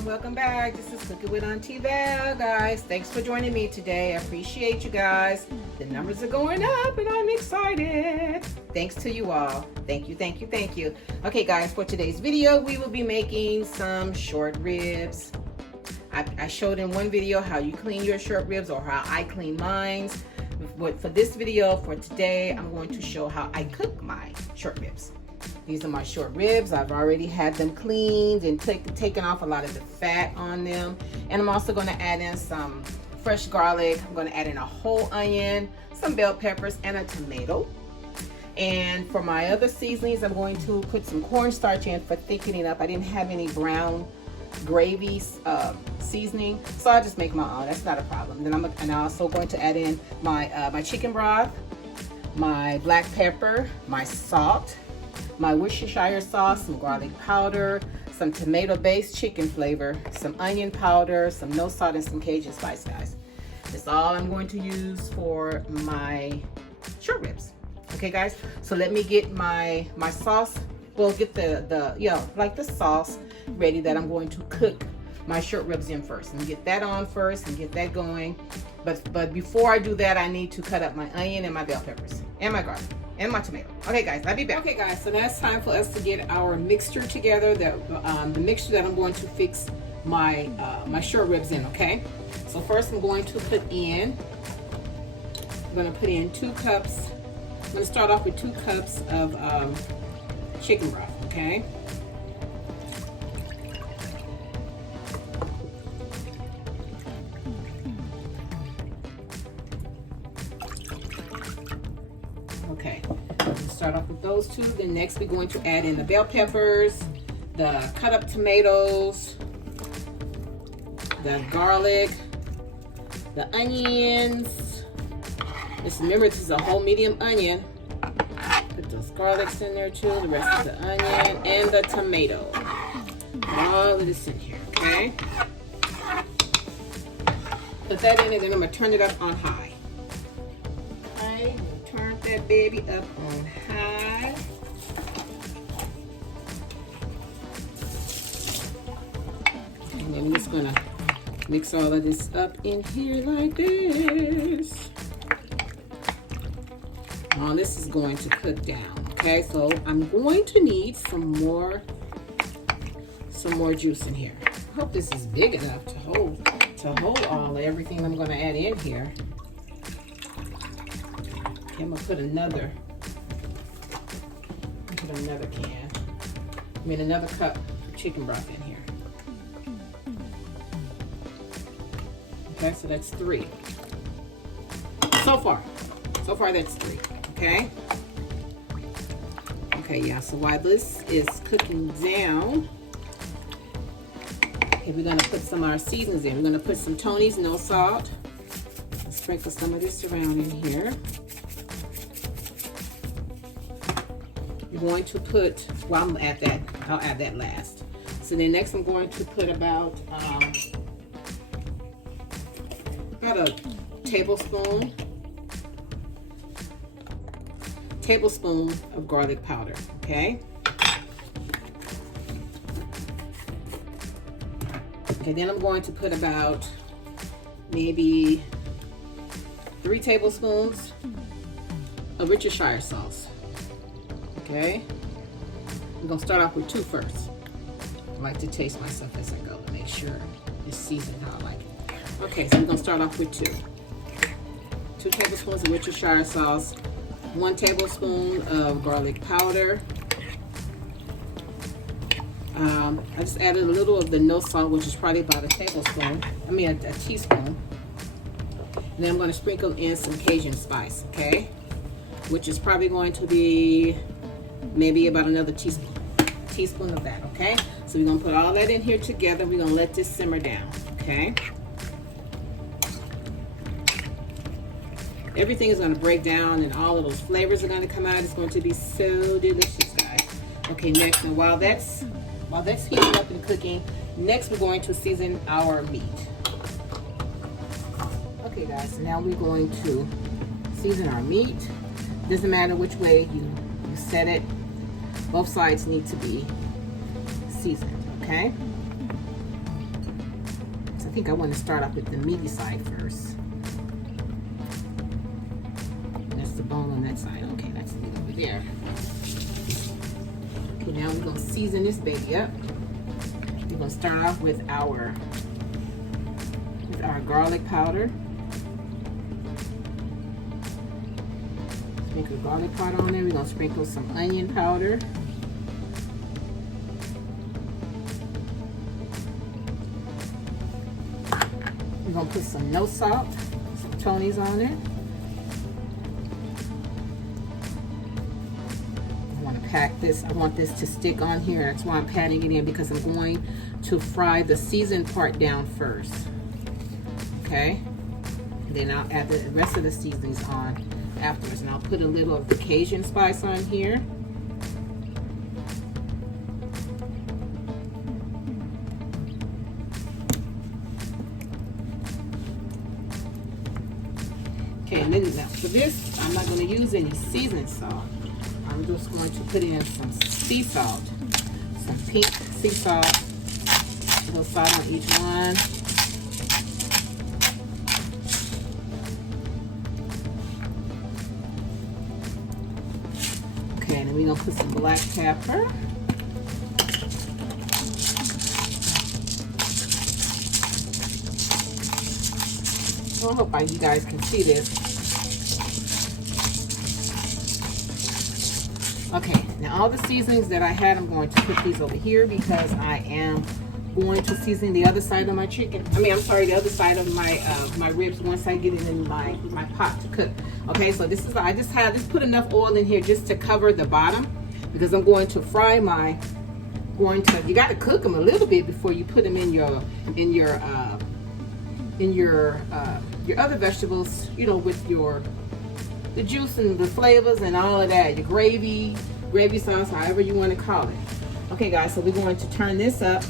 welcome back. This is Cooking with Auntie Val, guys. Thanks for joining me today. I appreciate you guys. The numbers are going up and I'm excited. Thanks to you all. Thank you. Okay, guys, for today's video, we will be making some short ribs. I showed in one video how you clean your short ribs or how I clean mine. But for this video, for today, I'm going to show how I cook my short ribs. These are my short ribs. I've already had them cleaned and taken off a lot of the fat on them. And I'm also going to add in some fresh garlic. I'm going to add in a whole onion, some bell peppers, and a tomato. And for my other seasonings, I'm going to put some cornstarch in for thickening up. I didn't have any brown gravy seasoning, so I just make my own. That's not a problem. Then I'm also going to add in my chicken broth, my black pepper, my salt, my Worcestershire sauce, some garlic powder, some tomato-based chicken flavor, some onion powder, some no salt, and some Cajun spice, guys. That's all I'm going to use for my short ribs. Okay, guys. So let me get my sauce. We'll get the sauce ready that I'm going to cook my short ribs in first. And get that on first and get that going. But before I do that, I need to cut up my onion and my bell peppers and my garlic and my tomato. Okay, guys, I'll be back. Okay, guys, so now it's time for us to get our mixture together. The mixture that I'm going to fix my my short ribs in. Okay, so first I'm going to put in 2 cups. I'm going to start off with 2 cups of chicken broth. Okay. Okay, start off with those 2. Then next we're going to add in the bell peppers, the cut up tomatoes, the garlic, the onions. Just remember, this is a whole medium onion. Put those garlics in there too, the rest of the onion, and the tomato. Put all of this in here, okay? Put that in, and then I'm gonna turn it up on high. Okay, turn that baby up on high. And then I'm just gonna mix all of this up in here like this. Now this is going to cook down. Okay, so I'm going to need some more juice in here. I hope this is big enough to hold everything I'm going to add in here. Okay, I'm gonna put another cup of chicken broth in here. Okay, so that's 3. So far that's 3. Okay. Okay, yeah, so while this is cooking down, okay, we're gonna put some of our seasonings in. We're gonna put some Toni's, no salt. Sprinkle some of this around in here. We're going to put, well, I'll add that last. So then next I'm going to put about a tablespoon of garlic powder. Okay. Okay, then I'm going to put about maybe 3 tablespoons of Worcestershire sauce. Okay. I'm gonna start off with 2 first. I like to taste myself as I go to make sure it's seasoned how I like it. Okay, so I'm gonna start off with 2 tablespoons of Worcestershire sauce, 1 tablespoon of garlic powder. I just added a little of the no salt, which is probably about a teaspoon. And then I'm going to sprinkle in some Cajun spice, okay? Which is probably going to be maybe about another teaspoon of that, okay? So we're going to put all that in here together. We're going to let this simmer down, okay? Everything is going to break down and all of those flavors are going to come out. It's going to be so delicious, guys. Okay, next, and while that's heating up and cooking, next we're going to season our meat. Okay, guys, so now we're going to season our meat. Doesn't matter which way you set it. Both sides need to be seasoned, okay? think I want to start off with the meaty side first. That's the bone on that side. Okay, that's it over there. Okay, now we're gonna season this baby up. We're gonna start off with our garlic powder. Sprinkle garlic powder on there. We're gonna sprinkle some onion powder. We're gonna put some no salt, some Toni's on it. I want to pack this. I want this to stick on here. That's why I'm patting it in, because I'm going to fry the seasoned part down first. Okay, and then I'll add the rest of the seasonings on afterwards, and I'll put a little of the Cajun spice on here. Okay, and then now for this, I'm not going to use any seasoning salt. I'm just going to put in some sea salt, some pink sea salt, a little salt on each one. Okay, and then we're going to put some black pepper. I hope you guys can see this. Okay, now all the seasonings that I had, I'm going to put these over here because I am going to season the other side of my chicken. The other side of my ribs once I get it in my pot to cook. Okay, so this is, I just put enough oil in here just to cover the bottom, because I'm going to fry you got to cook them a little bit before you put them in your other vegetables, you know, with the juice and the flavors and all of that, your gravy sauce, however you want to call it. Okay guys, so we're going to turn this up.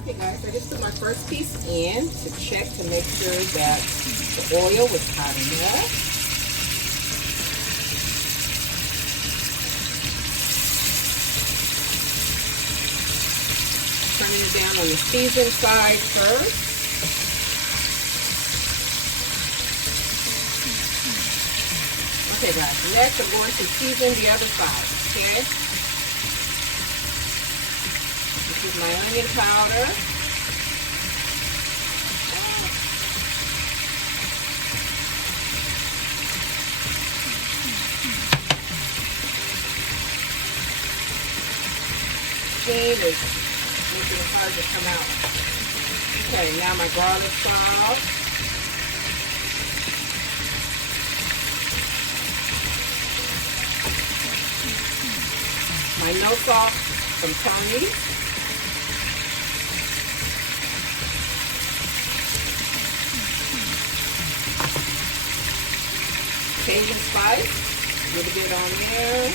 Okay guys, I just put my first piece in to check to make sure that the oil was hot enough. Turning it down on the seasoned side first. Okay guys, next I'm going to season the other side, okay? This is my onion powder. Steam is making it hard to come out. Okay, now my garlic sauce. My no sauce from Toni. Cajun spice, a little bit on there.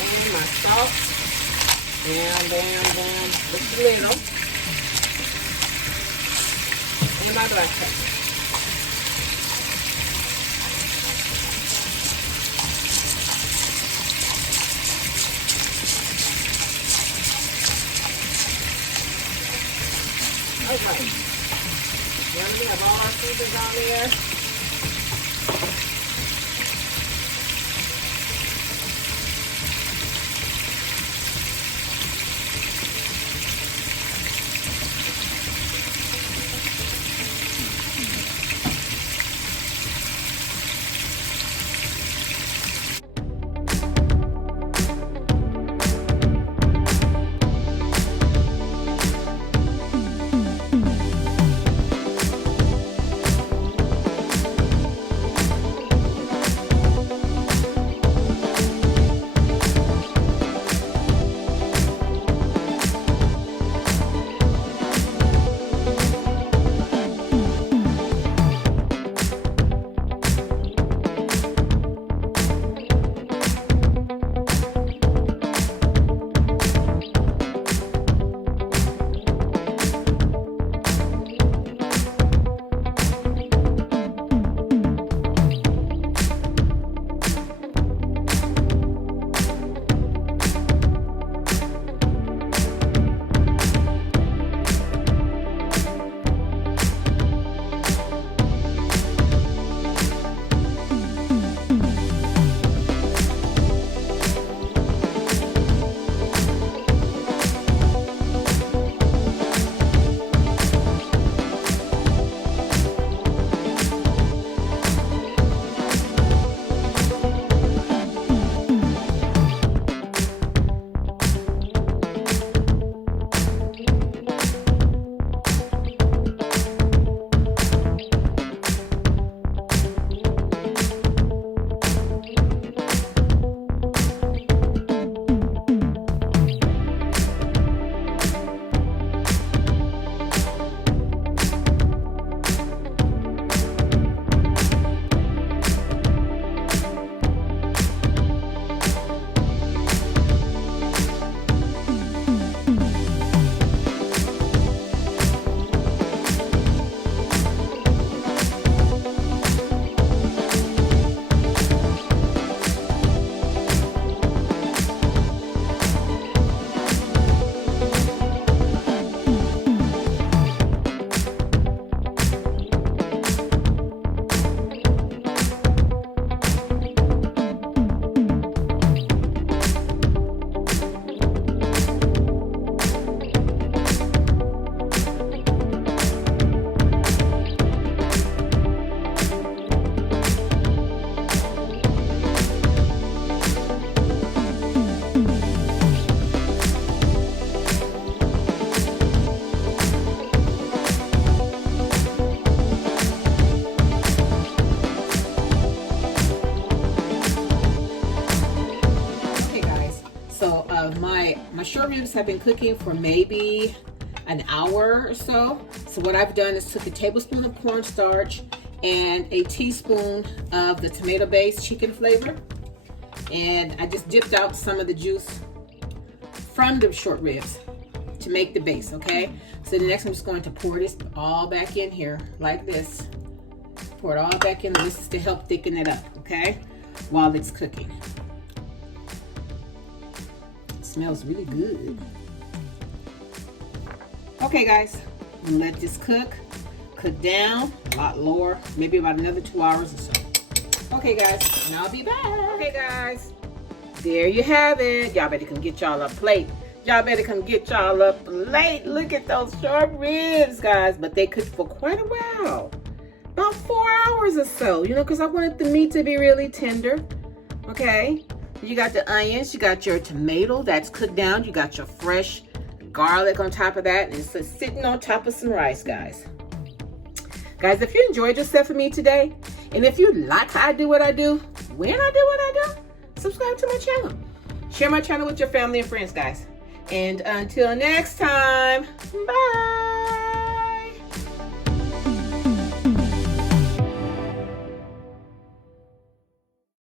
And my salt. Bam, just a little. And my black pepper. Okay, now we have all our seasons on there. short ribs have been cooking for maybe an hour or so. So what I've done is took a tablespoon of cornstarch and a teaspoon of the tomato-based chicken flavor. And I just dipped out some of the juice from the short ribs to make the base, okay? So the next I'm just going to pour this all back in here like this. Pour it all back in. This is to help thicken it up, okay? While it's cooking. It smells really good. Okay, guys, let this cook down a lot lower, maybe about another 2 hours or so. Okay, guys, and I'll be back. Okay, guys, there you have it. Y'all better come get y'all a plate. Y'all better come get y'all a plate. Look at those short ribs, guys. But they cooked for quite a while, about 4 hours or so, you know, because I wanted the meat to be really tender. Okay, you got the onions, you got your tomato that's cooked down, you got your fresh garlic on top of that, and it's sitting on top of some rice, guys. Guys, if you enjoyed yourself with me today, and if you like how I do what I do, when I do what I do, subscribe to my channel. Share my channel with your family and friends, guys. And until next time, bye.